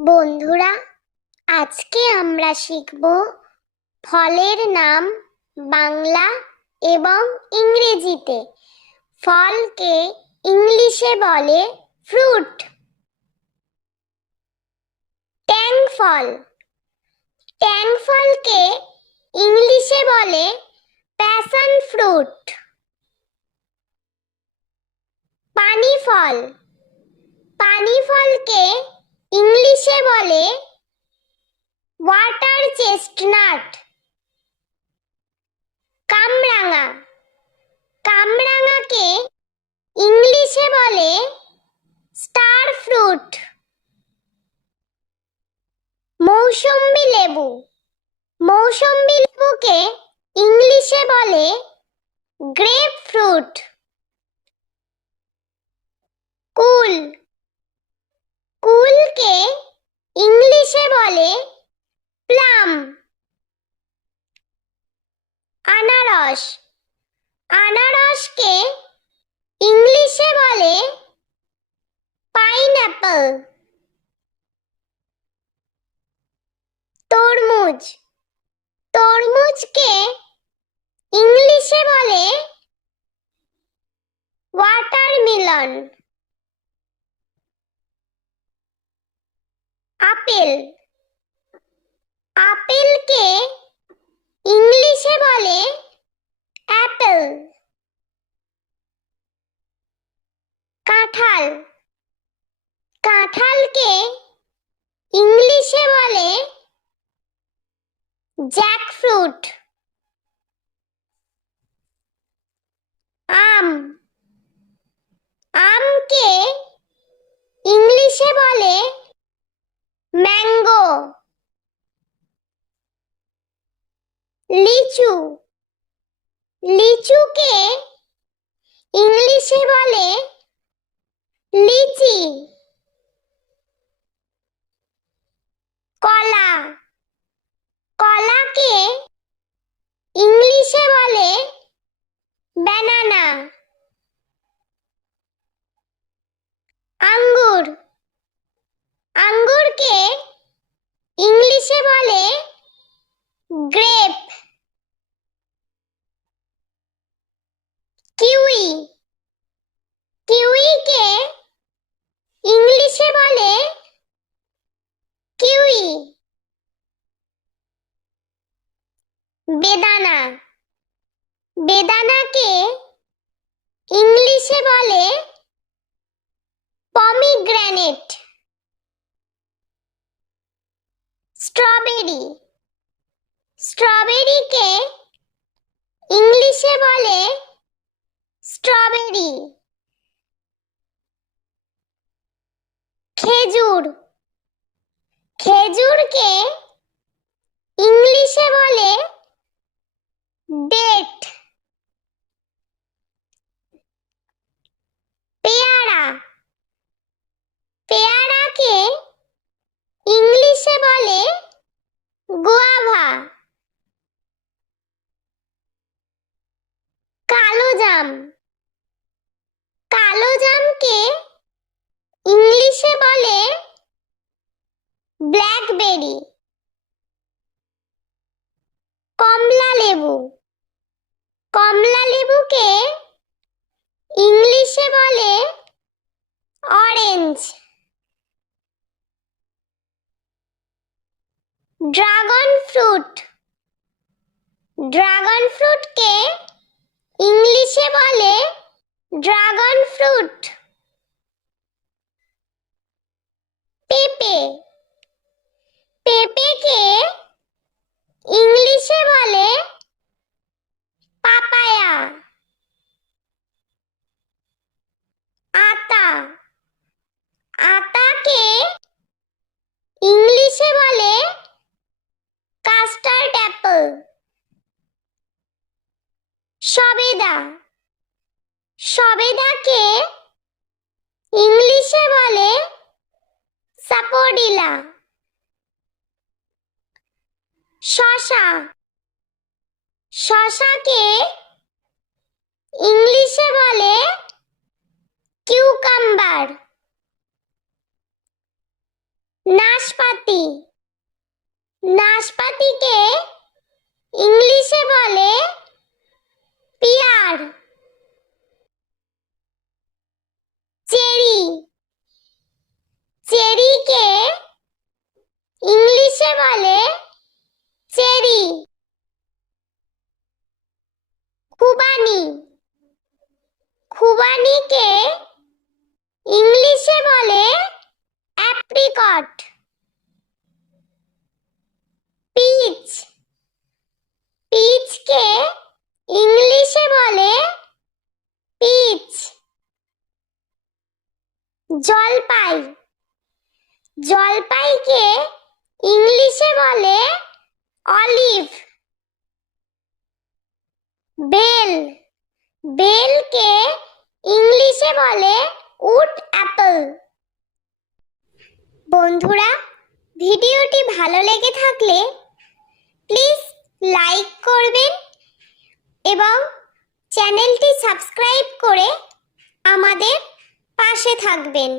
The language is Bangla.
বন্ধুরা, আজকে আমরা শিখব ফলের নাম বাংলা এবং ইংরেজিতে। ফলকে ইংলিশে বলে ফ্রুট। ট্যাং ফল। ট্যাং ফলকে ইংলিশে বলে প্যাশন ফ্রুট। পানি ফল। পানি ফলকে ইংলিশে বলে ওয়াটার চেস্টনাট। কামরাঙা। কামরাঙাকে ইংলিশে বলে স্টার ফ্রুট। মৌসম্বি লেবু। মৌসম্বি লেবুকে ইংলিশে বলে গ্রেপ ফ্রুট। কুল। কুলকে ইংলিশে বলে প্লাম। আনারস। আনারসকে ইংলিশে বলে পাইনঅ্যাপল। তরমুজ। তরমুজকে ইংলিশে বলে ওয়াটারমেলন। আপেল। আপেলকে ইংলিশে বলে অ্যাপেল। কাঁঠাল। কাঁঠালকে ইংলিশে বলে জ্যাকফ্রুট। আম। আমকে ইংলিশে বলে ম্যাঙ্গো। লিচু। লিচুকে ইংলিশে বলে লিচি। কলা। কলাকে ইংলিশে বলে ব্যানানা। আঙ্গুর। আঙ্গুরকে ইংলিশে বলে গ্রেপ। কিউই। কিউইকে ইংলিশে বলে কিউই। বেদানা। বেদানাকে ইংলিশে বলে পমিগ্রেনেট। স্ট্রবেরি। স্ট্রবেরিকে ইংলিশে বলে স্ট্রবেরি। খেজুর। খেজুরকে ইংলিশে বলে ডেট। পেয়ারা। পেয়ারাকে ইংলিশে বলে গুয়াভা। কালোজাম। কালোজামকে ইংলিশে বলে ব্ল্যাকবেরি। কমলা লেবু। কমলা লেবুকে ইংলিশে বলে অরেঞ্জ। Dragon fruit. ড্রাগন ফ্রুটকে ইংলিশে বলে ড্রাগন ফ্রুট। পেঁপে। পেঁপেকে ইংলিশে বলে পাপায়া। আতা। আতাকে ইংলিশে বলে কাস্টার্ড অ্যাপল। সবেদা। সবেদাকে ইংলিশে বলে সাপোডিলা। শসা। শসাকে ইংলিশে বলে কিউকাম্বার। নাশপাতি। নাশপাতিকে ইংলিশে বলে পিয়ার। চেরি। চেরিকে ইংলিশে বলে চেরি। খুবানি। খুবানিকে ইংলিশে বলে অ্যাপ্রিকট। পিচ। পিচকে ইংলিশে বলে পিচ। জলপাই। জলপাইকে ইংলিশে বলে অলিভ। বেল। বেলকে ইংলিশে বলে উড অ্যাপল। বন্ধুরা, ভিডিওটি ভালো লেগে থাকলে প্লিজ লাইক করবেন এবং চ্যানেলটি সাবস্ক্রাইব করে আমাদের পাশে থাকবেন।